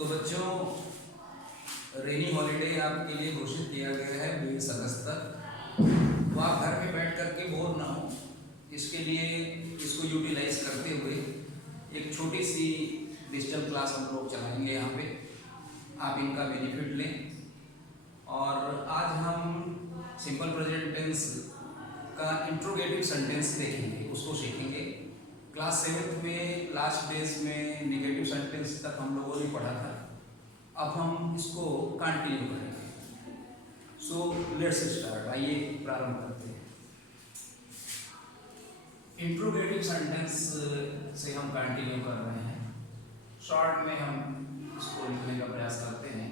तो बच्चों, रेनी हॉलीडे आपके लिए घोषित किया गया है 20 अगस्त तक। तो आप घर में बैठ कर के बोर ना हो, इसके लिए इसको यूटिलाइज करते हुए एक छोटी सी डिजिटल क्लास हम लोग चलाएंगे यहाँ पे। आप इनका बेनिफिट लें। और आज हम सिंपल प्रेजेंट टेंस का इंट्रोगेटिव सेंटेंस देखेंगे, उसको सीखेंगे। क्लास 7th में लास्ट डेज में नेगेटिव सेंटेंस तक हम लोगों ने पढ़ा था। अब हम इसको कंटिन्यू करेंगे। So let's start. आइए प्रारंभ करते हैं। इंट्रोगेटिव सेंटेंस से हम कंटिन्यू कर रहे हैं। शॉर्ट में हम इसको लिखने का प्रयास करते हैं।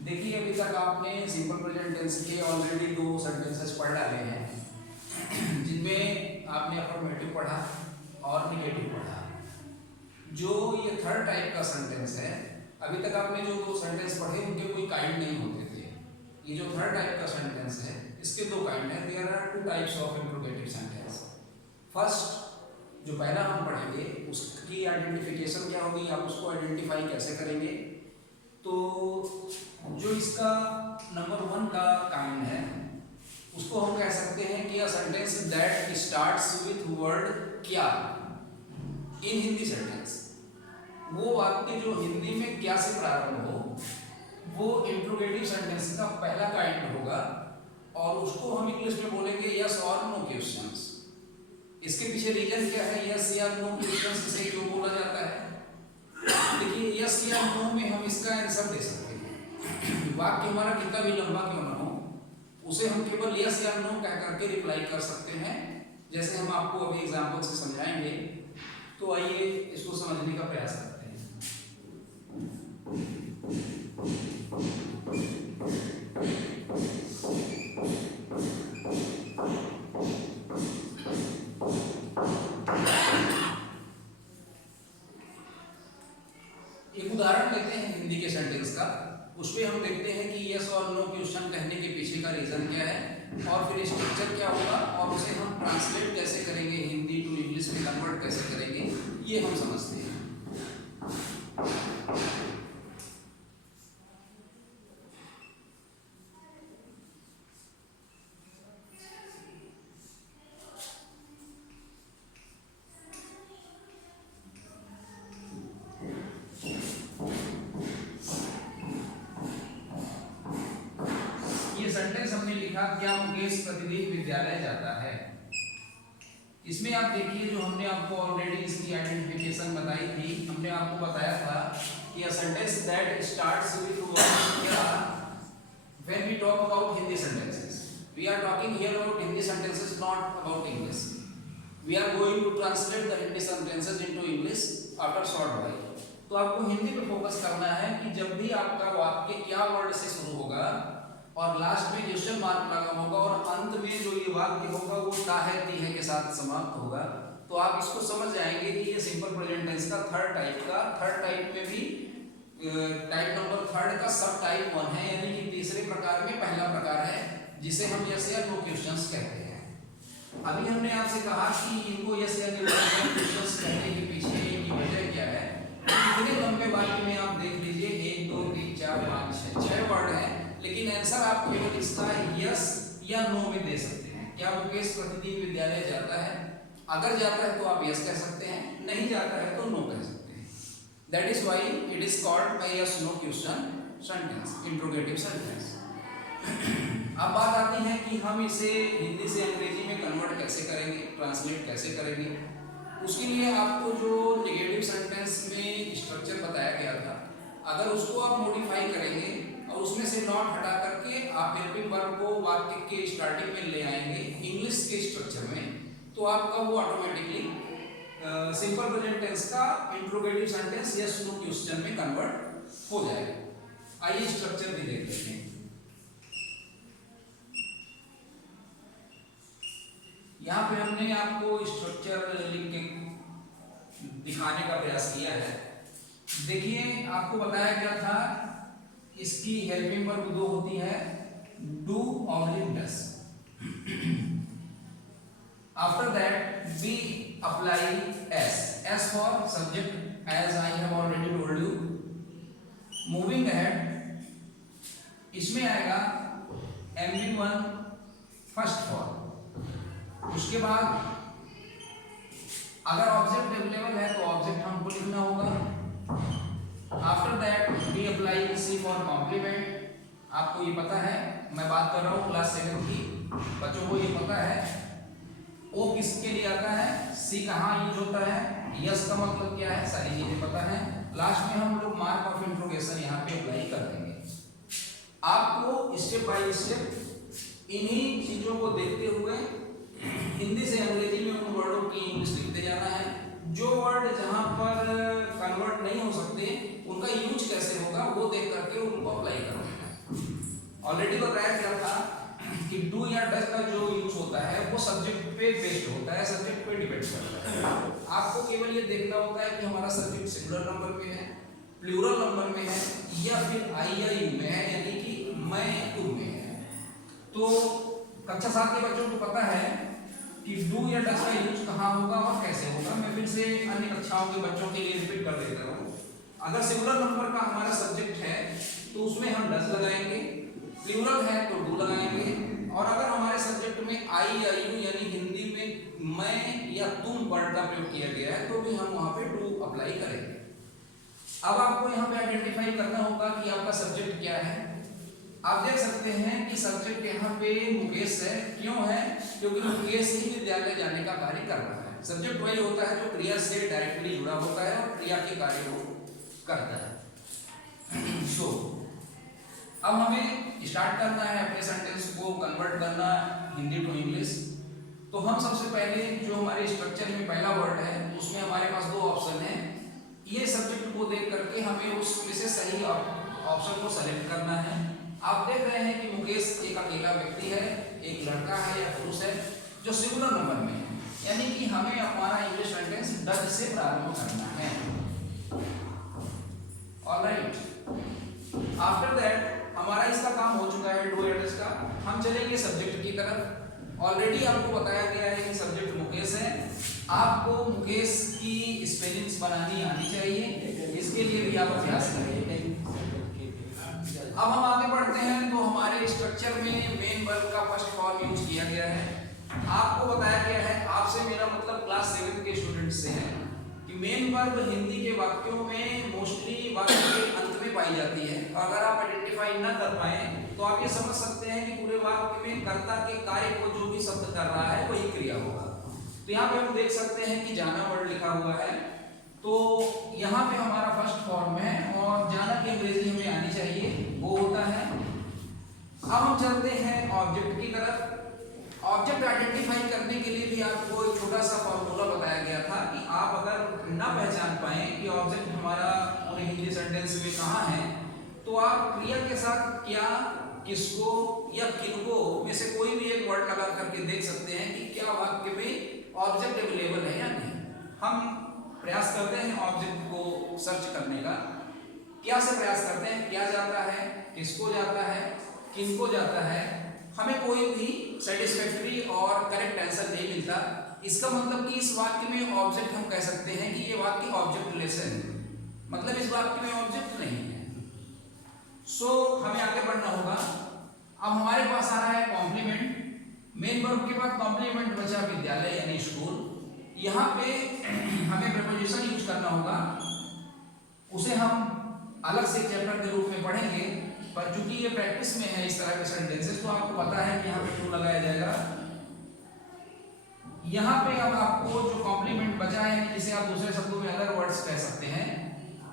देखिए, अभी तक आपने सिंपल प्रेजेंट टेंस के ऑलरेडी 2 सेंटेंसेस पढ़ डाले हैं, जिनमें आपने अफर्मेटिव पढ़ा और निगेटिव पढ़ा। जो ये थर्ड टाइप का सेंटेंस है, अभी तक आपने जो 2 सेंटेंस पढ़े उनके कोई काइंड नहीं होते थे। ये जो थर्ड टाइप का सेंटेंस है, इसके 2 काइंड हैं। There are 2 types of interrogative sentence. First, जो पहला हम पढ़ेंगे, उसकी आइडेंटिफिकेशन क्या होगी, आप उसको आइडेंटिफाई कैसे करेंगे। तो जो इसका नंबर 1 का काइंड है, उसको हम कह सकते हैं कि a sentence that starts with word क्या इन हिंदी सेंटेंस। वो वाक्य जो हिंदी में क्या से प्रारंभ हो, वो इंट्रोगेटिव सेंटेंस का पहला काइंड होगा। और उसको हम इंग्लिश में बोलेंगे यस और नो क्वेश्चंस। इसके पीछे रीजन क्या है, यस या नो क्वेश्चंस से क्यों बोला जाता है। देखिए, यस या नो में हम इसका आंसर दे सकते हैं। वाक्य हमारा कितना भी लंबा क्यों ना हो, उसे हम केवल यस या नो कह करके रिप्लाई कर सकते हैं, जैसे हम आपको अभी एग्जांपल से समझाएंगे। तो आइए इसको समझने का प्रयास करते हैं। एक उदाहरण लेते हैं हिंदी के सेंटेंस का। उसमें हम देखते हैं कि यस और नो क्वेश्चन कहने के पीछे का रीजन क्या है, और फिर स्ट्रक्चर क्या होगा, और उसे हम ट्रांसलेट कैसे करेंगे, हिंदी टू इंग्लिश में कन्वर्ट कैसे करेंगे, ये हम समझते हैं। सेंटेंस हमने लिखा, क्या मुकेश प्रतिदिन विद्यालय जाता है। इसमें आप देखिए, जो हमने आपको ऑलरेडी इसकी आइडेंटिफिकेशन बताई थी, हमने आपको बताया था कि a sentence that starts with word क्या। When we talk about Hindi sentences, we are talking here about Hindi sentences, not about English. We are going to translate the Hindi sentences into English after short while. तो आपको हिंदी पे focus करना है कि जब भी आपका वाक्य क्या वर्ड से शुरू होगा और लास्ट में क्वेश्चन मार्क लगा होगा और अंत में जो ये वाक्य होगा वो ता है ती है के साथ समाप्त होगा, तो आप इसको समझ जाएंगे कि ये सिंपल प्रेजेंट टेंस का थर्ड टाइप में भी टाइप नंबर 3 का सब टाइप 1 है, यानी कि तीसरे प्रकार में पहला प्रकार है, जिसे हम यस या नो क्वेश्चंस कहते हैं। अभी हमने आपसे कहा कि इनको यस या नो क्वेश्चंस कहने के पीछे की वजह क्या है। इतने लंबे वाक्य में आप देख लीजिए, 1 2 3 4 5 6 वर्ड है, लेकिन आंसर आप केवल इसका यस या नो में दे सकते हैं। क्या मुकेश प्रतिदिन विद्यालय जाता है? अगर जाता है तो आप यस कह सकते हैं, नहीं जाता है तो नो कह सकते हैं। That is why it is called a yes no question sentence, interrogative sentence. अब बात आती है कि हम इसे हिंदी से अंग्रेजी में कन्वर्ट कैसे करेंगे, ट्रांसलेट कैसे करेंगे। उसके लिए आपको जो नेगेटिव सेंटेंस में स्ट्रक्चर बताया गया था, अगर उसको आप मॉडिफाई करेंगे और उसमें से नॉट हटा करके आप हेल्पिंग वर्ब को वाक्य के स्टार्टिंग में ले आएंगे इंग्लिश के स्ट्रक्चर में, तो आपका वो ऑटोमेटिकली सिंपल प्रेजेंट टेंस का interrogative sentence yes no question में कन्वर्ट हो जाएगा। आइए स्ट्रक्चर भी देख लेते हैं। यहाँ पे हमने आपको स्ट्रक्चर लिख के दिखाने का प्रयास किया है। देखिए, आपको बताया गया था इसकी हेल्पिंग वर्ब 2 होती है, डू और does. After that we apply S as for subject as I have already told you, moving ahead, इसमें आएगा MB1 फर्स्ट फॉर्म। उसके बाद अगर ऑब्जेक्ट अवेलेबल है तो ऑब्जेक्ट हमको लिखना होगा। After that we apply C for complement. आपको ये पता है, मैं बात कर रहा हूँ क्लास 7 की, बच्चों को ये पता है ओ किसके लिए आता है, सी कहाँ यूज होता है, यस का मतलब क्या है, सारी चीजें पता है। लास्ट में हम लोग मार्क ऑफ इंट्रोगेशन यहाँ पे अप्लाई कर देंगे। आपको स्टेप बाय स्टेप इन्हीं चीजों को देखते हुए हिंदी से अंग्रेजी में उन वर्डों की इंग्लिश लिखते जाना है। जो वर्ड जहाँ पर कन्वर्ट नहीं हो सकते उनका यूज कैसे होगा वो देख करके उनको अप्लाई करना है। ऑलरेडी बताया गया था कि डू या डज का जो यूज होता है वो सब्जेक्ट पे बेस्ड होता है, सब्जेक्ट पे डिपेंड करता है। आपको केवल ये देखना होता है कि हमारा सब्जेक्ट सिंगुलर नंबर में है, प्लूरल नंबर में है या फिर आई या यू में है, यानी कि मैं या तुम में है। तो कक्षा 7 के बच्चों को पता है कि डू या डज का यूज कहाँ होगा और कैसे होगा। मैं फिर से अन्य कक्षाओं के बच्चों के लिए रिपीट कर देता हूँ। अगर सिंगुलर नंबर का हमारा सब्जेक्ट है तो उसमें हम डज लगाएंगे, प्लूरल है तो डू लगाएंगे, और अगर हमारे सब्जेक्ट में आई या यू यानी हिंदी में मैं या तुम वर्ड का प्रयोग किया गया है तो भी हम वहां पे डू अप्लाई करेंगे। अब आपको यहाँ पे आइडेंटिफाई करना होगा कि आपका सब्जेक्ट क्या है। आप देख सकते हैं कि सब्जेक्ट यहाँ पे मुकेश है। क्यों है? क्योंकि मुकेश ही विद्यालय जाने का कार्य कर रहा है। सब्जेक्ट वही होता है जो क्रिया से डायरेक्टली जुड़ा होता है और क्रिया के कार्य को करता है। सो अब हमें स्टार्ट करना है अपने सेंटेंस को कन्वर्ट करना हिंदी टू इंग्लिश। तो हम सबसे पहले जो हमारे स्ट्रक्चर में पहला वर्ड है उसमें हमारे पास दो ऑप्शन है। ये सब्जेक्ट को देख करके हमें उसमें से सही ऑप्शन को सेलेक्ट करना है। आप देख रहे हैं कि मुकेश एक अकेला व्यक्ति है, एक लड़का है या पुरुष है जो सिंगुलर नंबर में है, यानी कि हमें हमारा इंग्लिश सेंटेंस डज से प्रारंभ करना है। ऑलराइट, आफ्टर दैट हमारा इसका काम हो चुका है डू या डज का। हम चलेंगे सब्जेक्ट की तरफ। ऑलरेडी आपको बताया गया है कि सब्जेक्ट मुकेश है। आपको मुकेश की स्पेलिंग्स बनानी आनी चाहिए, इसके लिए भी आप अभ्यास करेंगे। अब हम आगे बढ़ते हैं तो हमारे स्ट्रक्चर में मेन वर्ब का फर्स्ट फॉर्म यूज किया गया है। आपको बताया गया है, आपसे मेरा मतलब क्लास 7 के स्टूडेंट से है, कि मेन वर्ब हिंदी के वाक्यों में मोस्टली वाक्य के अंत में पाई जाती है। अगर आप आइडेंटिफाई न कर पाए तो आप ये समझ सकते हैं कि पूरे वाक्य में कर्ता के कार्य को जो भी शब्द कर रहा है वही क्रिया होगा। तो यहाँ पे हम देख सकते हैं कि जाना वर्ड लिखा हुआ है, तो यहाँ पे हमारा फर्स्ट फॉर्म है और जाना की अंग्रेजी हमें आनी चाहिए, वो होता है। अब हम चलते हैं ऑब्जेक्ट की तरफ। ऑब्जेक्ट आइडेंटिफाई करने के लिए भी आपको एक छोटा सा फॉर्मूला बताया गया था कि आप अगर न पहचान पाए कि ऑब्जेक्ट हमारा पूरे हिंदी सेंटेंस में कहाँ है, तो आप क्रिया के साथ क्या, किसको या किनको में से कोई भी एक वर्ड लगा करके देख सकते हैं कि क्या वाक्य में ऑब्जेक्ट अवेलेबल है या नहीं। हम प्रयास करते हैं ऑब्जेक्ट को सर्च करने का। क्या से प्रयास करते हैं? क्या जाता है, किसको जाता है, किनको जाता है। हमें कोई भी सेटिस्फैक्टरी और करेक्ट आंसर नहीं मिलता। इसका मतलब कि इस वाक्य में ऑब्जेक्ट हम कह सकते हैं कि ये वाक्य ऑब्जेक्ट लेस है, मतलब इस वाक्य में ऑब्जेक्ट नहीं है। सो हमें आगे बढ़ना होगा। अब हमारे पास आ रहा है कॉम्प्लीमेंट। मेन वर्ब के बाद कॉम्प्लीमेंट बचा विद्यालय यानी स्कूल। यहाँ पे हमें प्रीपोजिशन यूज करना होगा, उसे हम अलग से चैप्टर के रूप में पढ़ेंगे, पर चूंकि ये प्रैक्टिस में है इस तरह के सेंटेंसेस तो आपको पता है कि यहाँ पे टू लगाया जाएगा। यहाँ पे अब आपको जो कॉम्प्लीमेंट बचा है, जिसे आप दूसरे शब्दों में अदर वर्ड्स कह सकते हैं,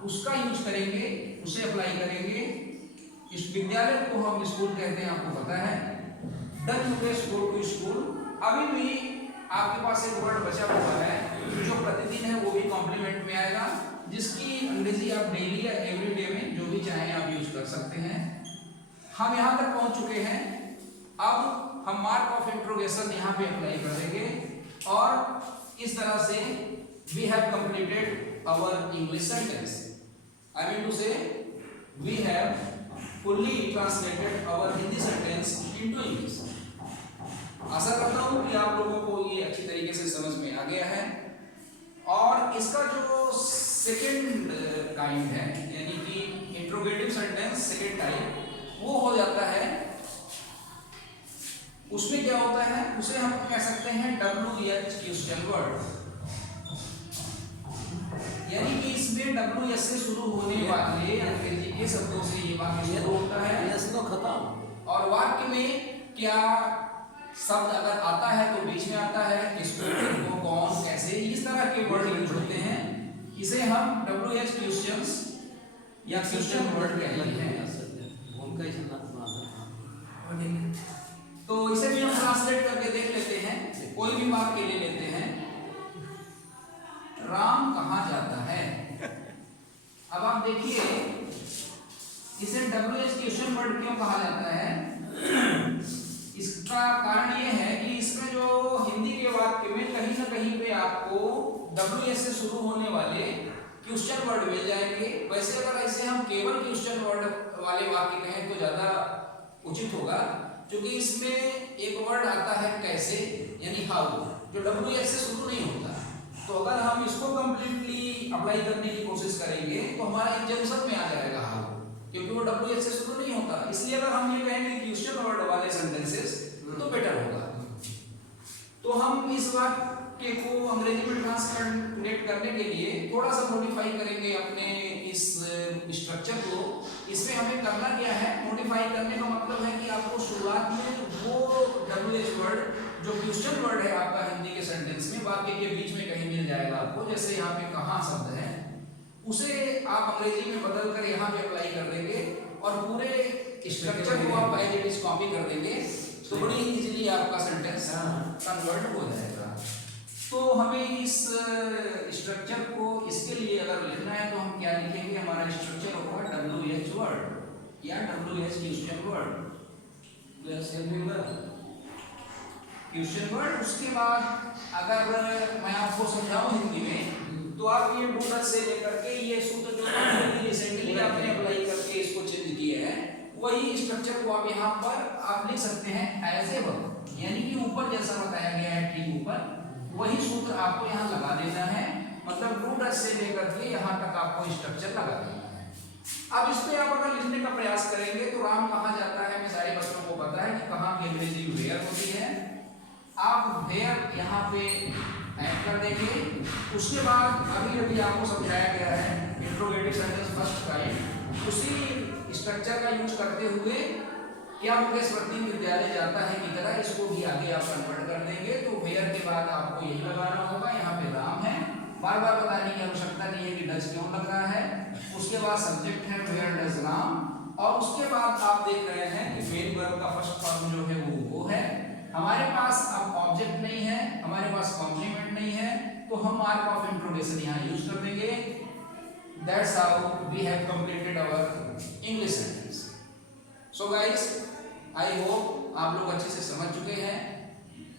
उसका यूज करेंगे, उसे अप्लाई करेंगे। इस विद्यालय को हम स्कूल कहते हैं, आपको पता है। Does Mukesh go to school. अभी भी आपके पास एक वर्ड बचा हुआ है जो प्रतिदिन है, वो भी कॉम्प्लीमेंट में आएगा, जिसकी अंग्रेजी आप डेली या एवरीडे में जो भी चाहें आप यूज कर सकते हैं। हम यहाँ तक पहुँच चुके हैं। अब हम मार्क ऑफ इंट्रोगेशन यहाँ पे अप्लाई करेंगे और इस तरह से we have completed our English sentence. I mean to say we have fully translated our Hindi sentence into English। आशा करता हूँ कि आप लोगों को ये अच्छी तरीके से समझ में आ गया है। और अब इसका जो सेकंड काइंड है यानी कि इंट्रोगेटिव सेंटेंस सेकंड टाइप, वो हो जाता है, उसमें क्या होता है, उसे हम कह सकते हैं WH क्वेश्चन वर्ड, यानी कि इसमें WH से शुरू होने वाले अंग्रेजी के शब्दों से ये वाक्य शुरू होता है। यस नो खत्म। और वाक्य में क्या शब्द अगर आता है तो बीच में आता है, किसको, किनको, कौन, कैसे, इस तरह के वर्ड यूज होते हैं। इसे हम WH क्वेश्चंस या क्वेश्चन वर्ड कहते हैं। तो इसे भी हम ट्रांसलेट करके देख लेते हैं। कोई भी वाक्य ले लेते हैं, राम कहाँ जाता है। अब आप देखिए इसे WH क्वेश्चन वर्ड क्यों कहा जाता है। इसका कारण यह है कि इसमें जो हिंदी के वाक्य में कहीं ना कहीं पे आपको WH से शुरू होने वाले क्वेश्चन वर्ड मिल जाएंगे। वैसे अगर ऐसे हम केवल क्वेश्चन वर्ड वाले वाक्य कहें तो ज्यादा उचित होगा, क्योंकि इसमें एक वर्ड आता है कैसे, यानी हाउ, जो WH से शुरू नहीं होता। तो अगर हम इसको कंप्लीटली अप्लाई करने की कोशिश करेंगे तो हमारा इंजंक्शन में आ जाएगा हाउ, क्योंकि वो WH से शुरू नहीं होता। इसलिए अगर हम ये कहेंगे क्वेश्चन वर्ड वाले सेंटेंसेस तो बेटर होगा। तो हम इस वाक्य को अंग्रेजी में ट्रांसलेट करने के लिए थोड़ा सा मॉडिफाई करेंगे अपने इस स्ट्रक्चर को। इसमें हमें करना क्या है, मॉडिफाई करने का मतलब है कि आपको शुरुआत में वो WH वर्ड जो क्वेश्चन वर्ड है आपका हिंदी के सेंटेंस में वाक्य के बीच में कहीं मिल जाएगा आपको। जैसे यहाँ पे कहाँ शब्द है, उसे आप अंग्रेजी में बदल कर यहाँ पे अप्लाई कर देंगे और पूरे स्ट्रक्चर को आप एज इट इज कॉपी कर देंगे, तो बड़ी इजीली आपका सेंटेंस कन्वर्ट हो जाएगा। तो हमें इस स्ट्रक्चर को इसके लिए अगर लिखना है तो हम क्या लिखेंगे, हमारा स्ट्रक्चर होगा WH वर्ड या WH question word, question word. उसके बाद अगर मैं आपको समझाऊं हिंदी में तो आप ये डू से लेकर के ये सूत्र जो रिसेंटली आपने अप्लाई करके इसको चेंज किए हैं, वही स्ट्रक्चर को आप यहाँ पर आप लिख सकते हैं एज ए वर्ब, यानी कि ऊपर जैसा बताया गया है ठीक ऊपर वही सूत्र आपको यहाँ लगा देना है। मतलब डू से लेकर के यहाँ तक आपको स्ट्रक्चर लगा देना है। अब इस पे आप अगर लिखने का प्रयास करेंगे तो राम कहाँ जाता है, हमें सारे बच्चों को पता है कि कहाँ की अंग्रेजी वेयर होती है। आप वेयर यहाँ पे ऐड कर देंगे। उसके बाद अभी आपको समझाया गया है इंट्रोगेटिव सेंटेंस फर्स्ट काइंड, उसी स्ट्रक्चर का यूज करते हुए क्या मुकेश प्रतिम विद्यालय जाता है की तरह इसको भी आगे आप कन्वर्ट कर देंगे। तो वेयर के बाद आपको यही लगाना होगा, यहाँ पे राम है, बार बार बताने की आवश्यकता नहीं है कि डज क्यों लग रहा है। उसके बाद सब्जेक्ट है वेयर डज राम, और उसके बाद आप देख रहे हैं कि मेन वर्ब का फर्स्ट फॉर्म जो है वो है। हमारे पास अब ऑब्जेक्ट नहीं है, हमारे पास कॉम्प्लीमेंट नहीं है, तो हम मार्क ऑफ इंट्रोगेशन यहाँ यूज कर देंगे। That's how we have completed our English sentence. So guys, I hope आप लोग अच्छे से समझ चुके हैं।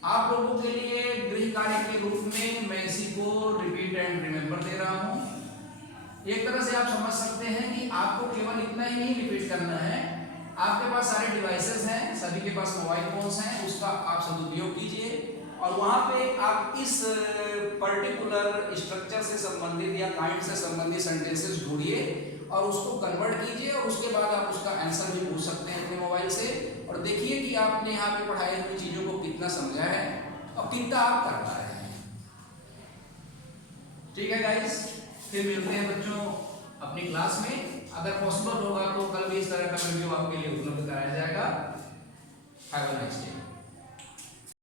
आप लोगों के लिए गृह कार्य के रूप में मैं इसी को रिपीट एंड रिमेंबर दे रहा हूँ। एक तरह से आप समझ सकते हैं कि आपको केवल इतना ही नहीं रिपीट करना है, आपके पास सारे डिवाइसेस हैं, सभी के पास मोबाइल फोन्स हैं, उसका आप सदुपयोग कीजिए और वहाँ पे आप इस पर्टिकुलर स्ट्रक्चर से संबंधित या काइंड से संबंधित सेंटेंसेस ढूंढिए और उसको कन्वर्ट कीजिए, और उसके बाद आप उसका आंसर भी पूछ सकते हैं अपने मोबाइल से। और देखिए कि आपने यहाँ पे पढ़ाई हुई चीज़ों को कितना समझा है और कितना आप कर पा रहे हैं। ठीक है गाइस, फिर मिलते हैं बच्चों अपनी क्लास में। अगर पॉसिबल होगा तो कल भी इस तरह का वीडियो आपके लिए उपलब्ध कराया जाएगा। Have a nice day.